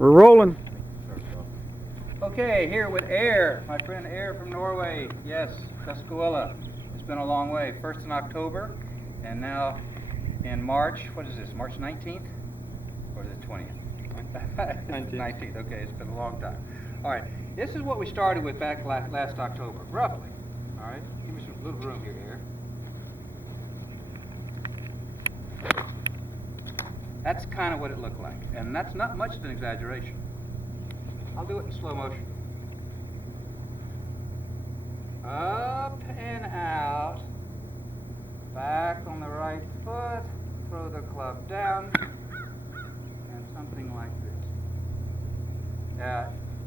We're rolling. Okay, here with Air, my friend Air from Norway. Yes, Cuscowilla. It's been a long way. First in October, and now in March. What is this? March 19th, or is it 20th? 19th. Okay, it's been a long time. All right, this is what we started with back last October, roughly. All right, give me some little room here, Air. That's kind of what it looked like, and that's not much of an exaggeration. I'll do it in slow motion. Up and out, back on the right foot, throw the club down, and something like this.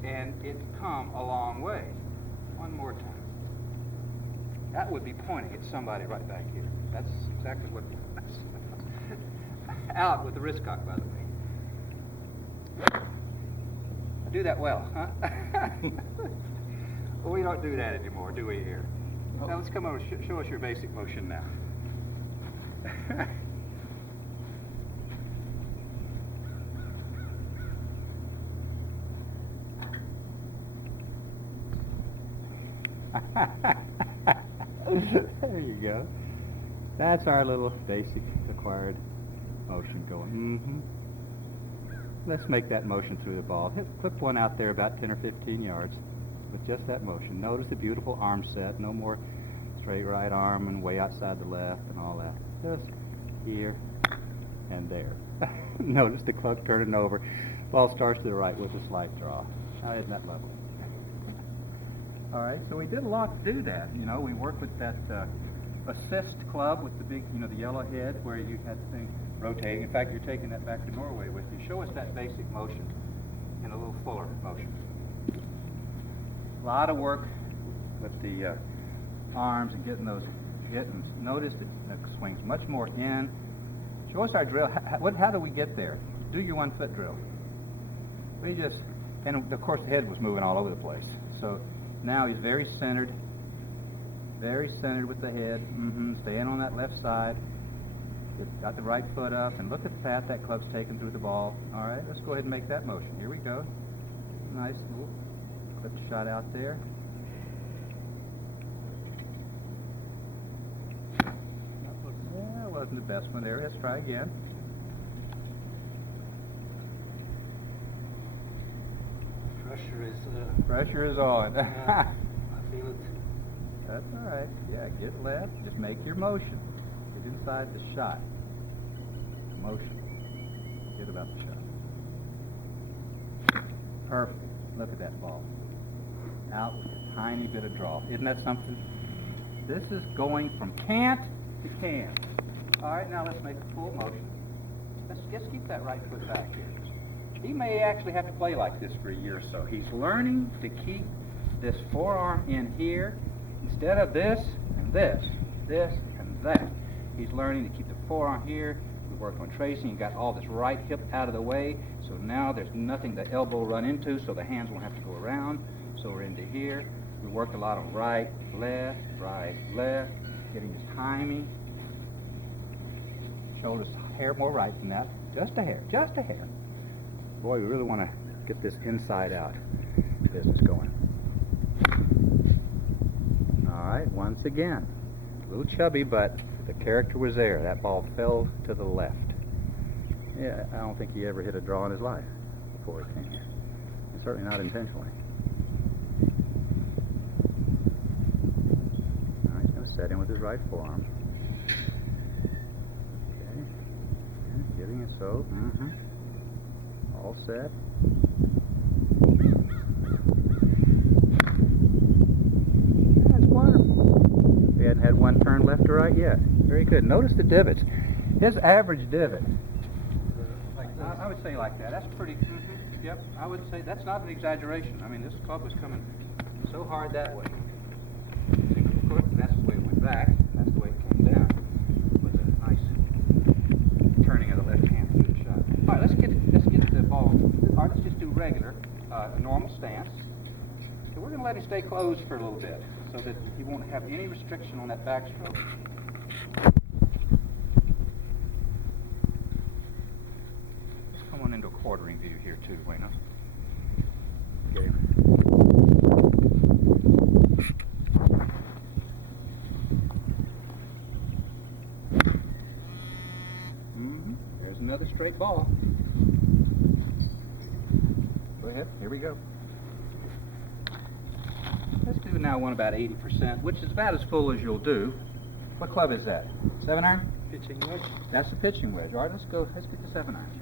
And it's come a long way. One more time. That would be pointing at somebody right back here. That's exactly what it was. Out with the wrist cock, by the way. I do that well, huh? Well, we don't do that anymore, do we here? Oh. Now let's come over, show us your basic motion now. There you go. That's our little basic acquired motion going. Let's make that motion through the ball. Clip one out there about 10 or 15 yards with just that motion. Notice the beautiful arm set. No more straight right arm and way outside the left and all that. Just here and there. Notice the club turning over. Ball starts to the right with a slight draw. Now, isn't that lovely? All right, so we did a lot to do that. You know, we worked with that assist club with the big, the yellow head where you had the thing rotating. In fact, you're taking that back to Norway with you. Show us that basic motion in a little fuller motion. A lot of work with the arms and getting those hittings. Notice that it swings much more in. Show us our drill. How do we get there? Do your 1 foot drill. We just, and of course the head was moving all over the place. So now he's very centered with the head. Staying on that left side. Got the right foot up, and look at the path that club's taken through the ball. All right, let's go ahead and make that motion. Here we go. Nice little clip shot out there. Yeah, wasn't the best one there. Let's try again. Pressure is on. I feel it. That's all right. Yeah, get left. Just make your motion. Get inside the shot. Motion. Get about the shot. Perfect. Look at that ball. Out with a tiny bit of draw. Isn't that something? This is going from can't to can. All right, now let's make a full motion. Let's just keep that right foot back here. He may actually have to play like this for a year or so. He's learning to keep this forearm in here instead of this and this and that. He's learning to keep the forearm here. We worked on tracing. You got all this right hip out of the way. So now there's nothing the elbow run into, so the hands won't have to go around. So we're into here. We worked a lot on right, left, getting his timing. Shoulders a hair more right than that. Just a hair. Boy, we really want to get this inside out business going. All right, once again. A little chubby, but the character was there. That ball fell to the left. Yeah, I don't think he ever hit a draw in his life before he came here. Certainly not intentionally. All right, he's going to set in with his right forearm. Okay. Yeah, getting it so. All set. That's wonderful. We hadn't had one turn left or right yet. Very good. Notice the divots. His average divot, I would say like that. That's pretty, yep, I would say that's not an exaggeration. I mean, this club was coming so hard that way. Single foot, and that's the way it went back, and that's the way it came down. With a nice turning of the left hand through the shot. All right, let's get the ball. All right, let's just do regular, a normal stance. So we're going to let him stay closed for a little bit so that he won't have any restriction on that backstroke. Let's come on into a quartering view here too, Wayno. Get him. There's another straight ball. Go ahead. Here we go. Let's do now one about 80%, which is about as full as you'll do. What club is that? 7-iron? Pitching wedge. That's the pitching wedge. All right, let's go. Let's get the 7-iron.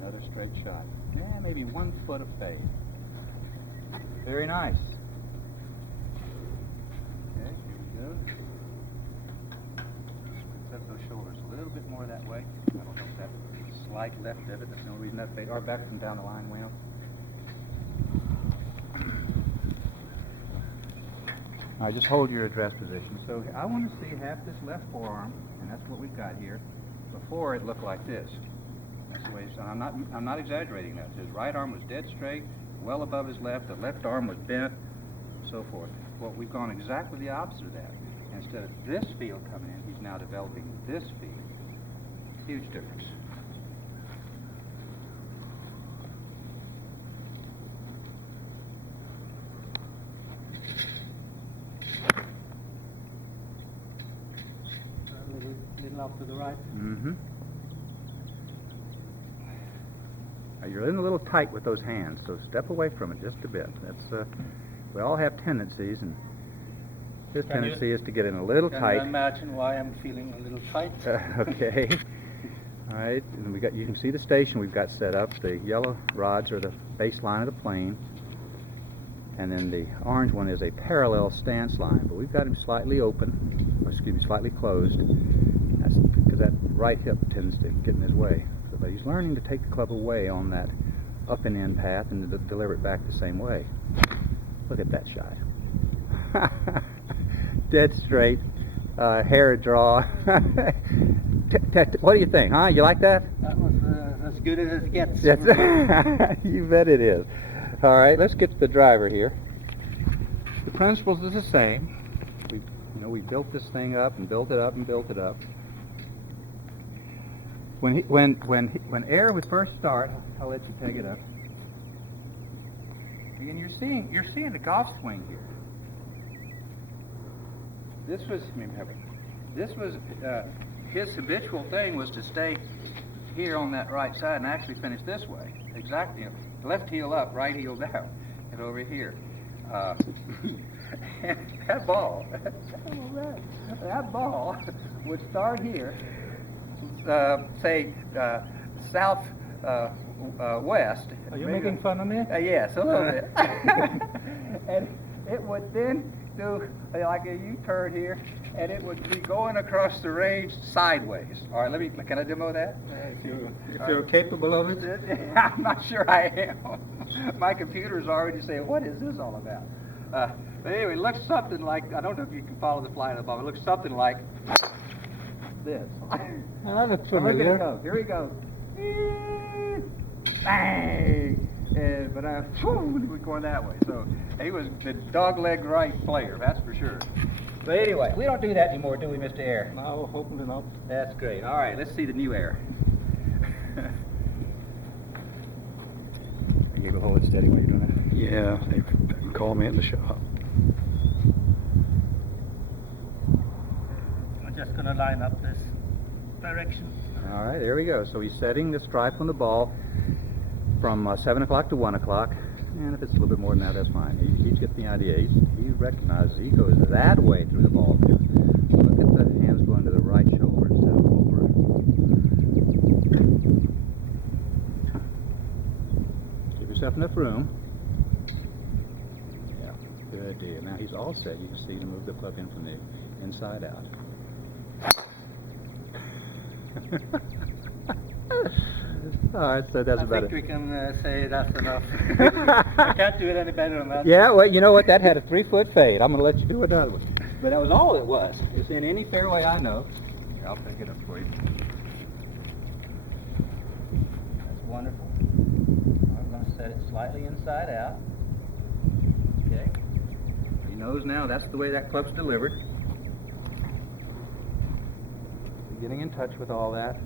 Another straight shot. Yeah, maybe 1 foot of fade. Very nice. Okay, here we go. Set those shoulders a little bit more that way. That'll help that slight left of it. That's the only reason that fade. Or back from down the line, Wayno. All right, just hold your address position. So I want to see half this left forearm, and that's what we've got here. Before it looked like this. That's the way it's done. I'm not exaggerating that. His right arm was dead straight, well above his left. The left arm was bent, so forth. Well, we've gone exactly the opposite of that. Instead of this field coming in, he's now developing this field. Huge difference. A little off to the right. Mm-hmm. You're in a little tight with those hands, so step away from it just a bit. That's we all have tendencies, and his tendency is to get in a little tight. Can you imagine why I'm feeling a little tight? Okay. All right, and you can see the station we've got set up. The yellow rods are the baseline of the plane, and then the orange one is a parallel stance line. But we've got him slightly open, or excuse me, slightly closed. That's because that right hip tends to get in his way. But he's learning to take the club away on that up and in path and to deliver it back the same way. Look at that shot. Dead straight, hair draw. What do you think, huh? You like that? That was as good as it gets. You bet it is. All right, let's get to the driver here. The principles is the same. We built this thing up and built it up and built it up. When air would first start, I'll let you take it up. And you're seeing the golf swing here. This was his habitual thing was to stay here on that right side and actually finish this way. Exactly, left heel up, right heel down, and over here. And that ball would start here. Say south west. Are you making fun of me? Yes, a little bit. And it would then do like a U-turn here, and it would be going across the range sideways. All right, can I demo that? If you're capable of it? I'm not sure I am. My computer's already saying, what is this all about? But anyway, it looks something like, I don't know if you can follow the flight of the ball, it looks something like this. That's Look at it familiar. go. Here we go. Bang! But we're going that way. So he was the dog-legged right player, that's for sure. But anyway, we don't do that anymore, do we, Mr. Air? No, hopefully not. That's great. All right, let's see the new Air. You able to hold it steady when you're doing that? Yeah, they call me in the shop. I'm just going to line up this direction. All right, there we go. So he's setting the stripe on the ball from 7 o'clock to 1 o'clock. And if it's a little bit more than that, that's fine. He's getting the idea. He recognizes he goes that way through the ball. So look at the hands going to the right shoulder instead of over. Give yourself enough room. Yeah, good deal. Now he's all set. You can see to move the club in from the inside out. All right, so that's about it. I think we can say that's enough. I can't do it any better than that. Yeah, well, you know what? That had a 3-foot fade. I'm going to let you do another one. But that was all it was. It's in any fairway I know. Here, I'll pick it up for you. That's wonderful. I'm going to set it slightly inside out. Okay. He knows now that's the way that club's delivered. Getting in touch with all that.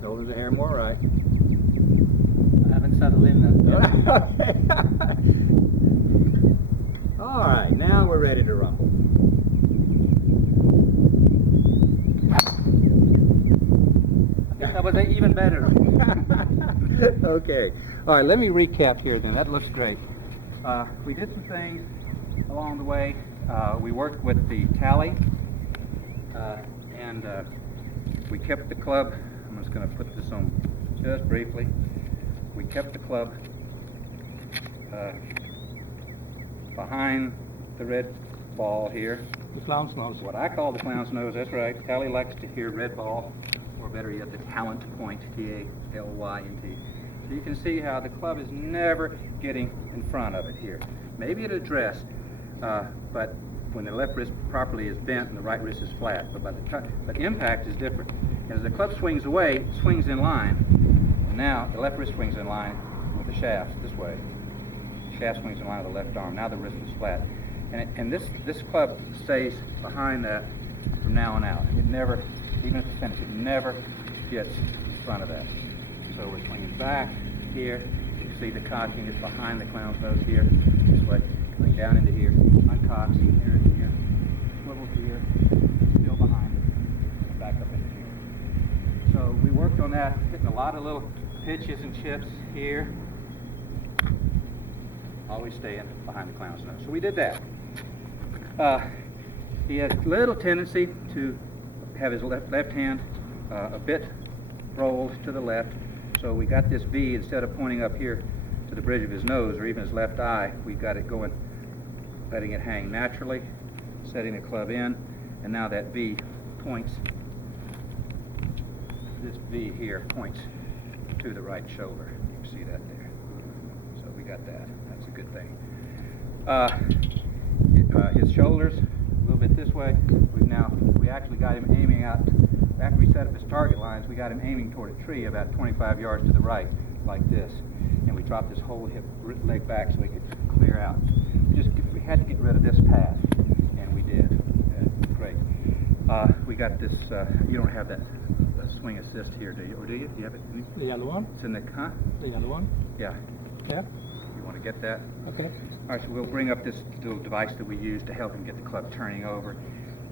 Shoulders a hair more right. I haven't settled in yet. Okay. All right, now we're ready to rumble. I think that was even better. Okay. All right, let me recap here then. That looks great. We did some things along the way. We worked with the tally, and we kept the club. I'm just going to put this on just briefly. We kept the club behind the red ball here. The clown's nose. What I call the clown's nose, that's right. Tally likes to hear red ball, or better yet, the talent point, T-A-L-Y-N-T. So you can see how the club is never getting in front of it here. Maybe at address, but when the left wrist properly is bent and the right wrist is flat. But impact is different. As the club swings away, it swings in line, and now the left wrist swings in line with the shaft this way. The shaft swings in line with the left arm. Now the wrist is flat. And this club stays behind that from now on out. It never, even at the finish, it never gets in front of that. So we're swinging back here. You see the cocking is behind the clown's nose here, this way, coming down into here, uncocks, here and here, swivels here, still behind it, back up into here. So we worked on that, hitting a lot of little pitches and chips here, always staying behind the clown's nose. So we did that. He has a little tendency to have his left hand a bit rolled to the left. So we got this V, instead of pointing up here to the bridge of his nose or even his left eye, we got it going, letting it hang naturally, setting the club in, and now that V points, this V here points to the right shoulder. You can see that there. So we got that. That's a good thing. His shoulders, a little bit this way. We actually got him aiming out. After we set up his target lines, we got him aiming toward a tree about 25 yards to the right, like this. And we dropped his whole leg back so he could clear out. We had to get rid of this path, and we did. Great. We got this. You don't have that swing assist here, do you? Or do you? Do you have it? The yellow one? It's in the, huh? The yellow one? Yeah. Yeah. You want to get that? Okay. All right, so we'll bring up this little device that we use to help him get the club turning over.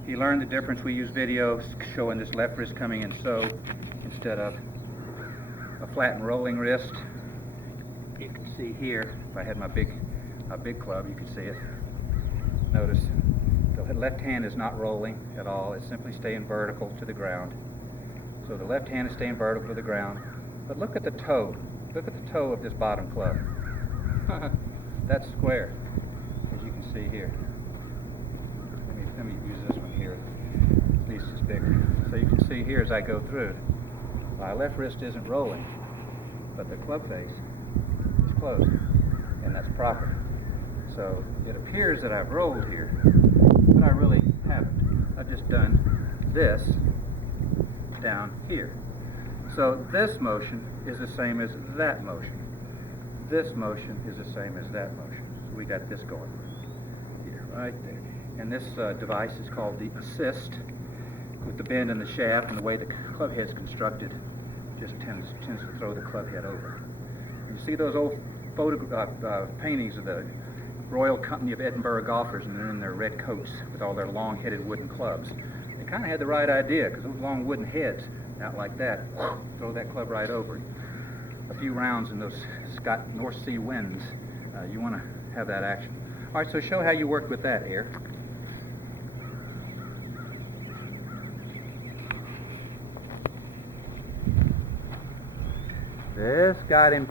He learned the difference. We use videos showing this left wrist coming in so instead of a flat and rolling wrist. You can see here, if I had my big club, you can see it. Notice the left hand is not rolling at all. It's simply staying vertical to the ground. So the left hand is staying vertical to the ground. But look at the toe. Look at the toe of this bottom club. That's square, as you can see here. Let me use this one here. At least it's bigger. So you can see here as I go through, my left wrist isn't rolling, but the club face is closed, and that's proper. So it appears that I've rolled here, but I really haven't. I've just done this down here. So this motion is the same as that motion. This motion is the same as that motion. So we got this going here, right there. And this device is called the assist, with the bend in the shaft and the way the club head's constructed, just tends to throw the club head over. And you see those old paintings of the Royal Company of Edinburgh golfers, and they're in their red coats with all their long-headed wooden clubs. They kind of had the right idea, because those long wooden heads out like that, throw that club right over. A few rounds in those North Sea winds, you want to have that action. All right, so show how you worked with that, Air. This got him,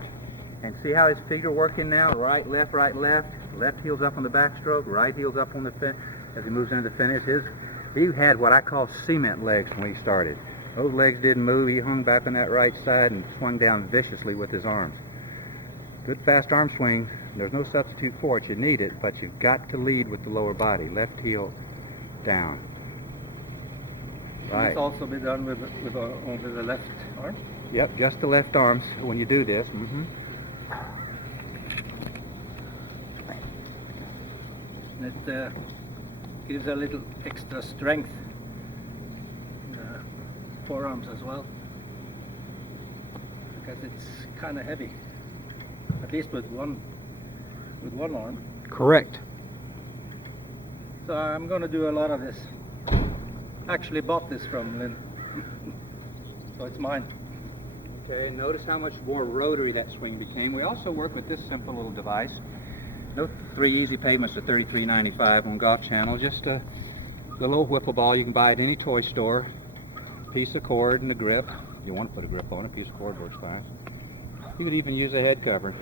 and see how his feet are working now? Right, left, left heel's up on the backstroke, right heel's up on the fin as he moves into the finish. He had what I call cement legs when he started. Those legs didn't move. He hung back on that right side and swung down viciously with his arms. Good fast arm swing. There's no substitute for it. You need it, but you've got to lead with the lower body. Left heel down. Can this also be done with only the left arm? Yep, just the left arms when you do this. It gives a little extra strength in the forearms as well, because it's kind of heavy, at least with one arm. Correct. So I'm going to do a lot of this. Actually bought this from Lynn, so it's mine. Okay, notice how much more rotary that swing became. We also work with this simple little device. No 3 easy payments of $33.95 on Golf Channel. Just a little whipple ball you can buy at any toy store. Piece of cord and a grip. You want to put a grip on it, piece of cord works fine. You could even use a head cover.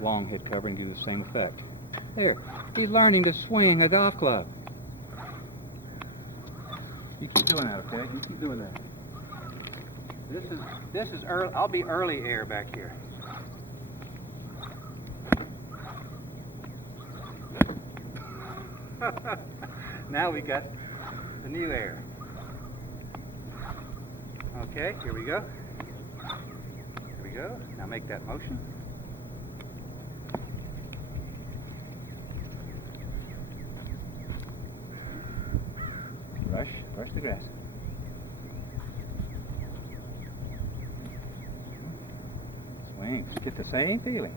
Long head cover and do the same effect. There, he's learning to swing a golf club. You keep doing that, okay? You keep doing that. This is early. I'll be early air back here. Now we got the new air. Okay, here we go. Here we go. Now make that motion. Brush the grass. Swing. Just get the same feeling.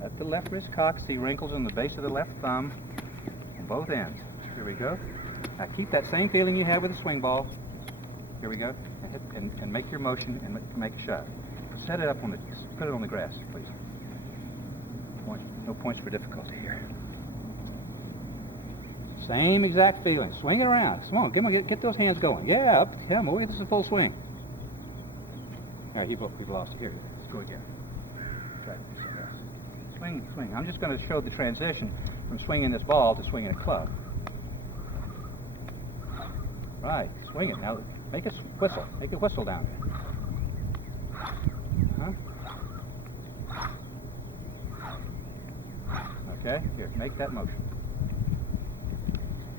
Let the left wrist cock. See wrinkles on the base of the left thumb on both ends. Here we go. Now keep that same feeling you had with the swing ball. Here we go. And make your motion and make a shot. Set it up on the. Put it on the grass, please. No points for difficulty here. Same exact feeling. Swing it around. Come on, get those hands going. Yeah, up. Yeah, boy, this is a full swing. All right, you've lost. Here, let's go again. Try this. Swing. I'm just going to show the transition from swinging this ball to swinging a club. Right, swing it. Now make a whistle. Make a whistle down there. Okay, here, make that motion.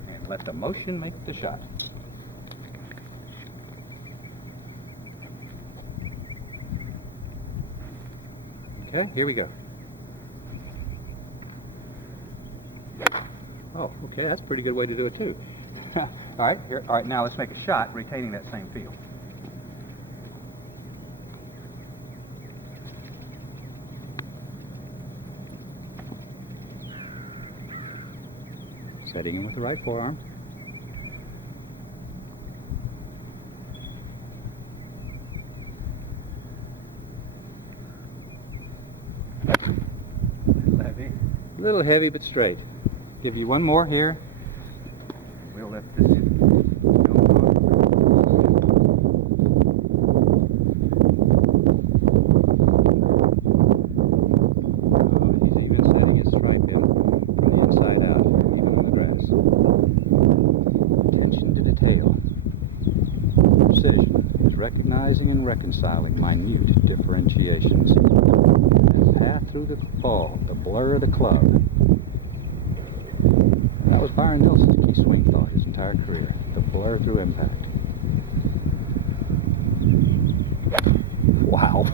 And let the motion make the shot. Okay, here we go. Oh, okay, that's a pretty good way to do it too. All right, now let's make a shot retaining that same feel. Setting in with the right forearm. A little heavy, but straight. Give you one more here. We'll lift this. He's even setting his stripe in from the inside out, even on the grass. Attention to detail. Precision is recognizing and reconciling minute differentiations. The path through the ball, the blur of the club. That was Byron Nelson's key swing thought his entire career. The blur through impact. Wow.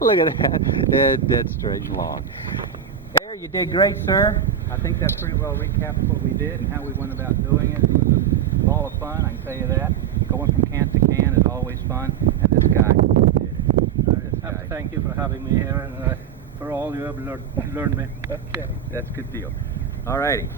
Look at that. Dead straight and long. Air, you did great, sir. I think that pretty well recaps what we did and how we went about doing it. It was a ball of fun, I can tell you that. Going from can to can is always fun, and this guy did it. Thank you for having me here and for all you have learned me. Okay, that's a good deal. All righty.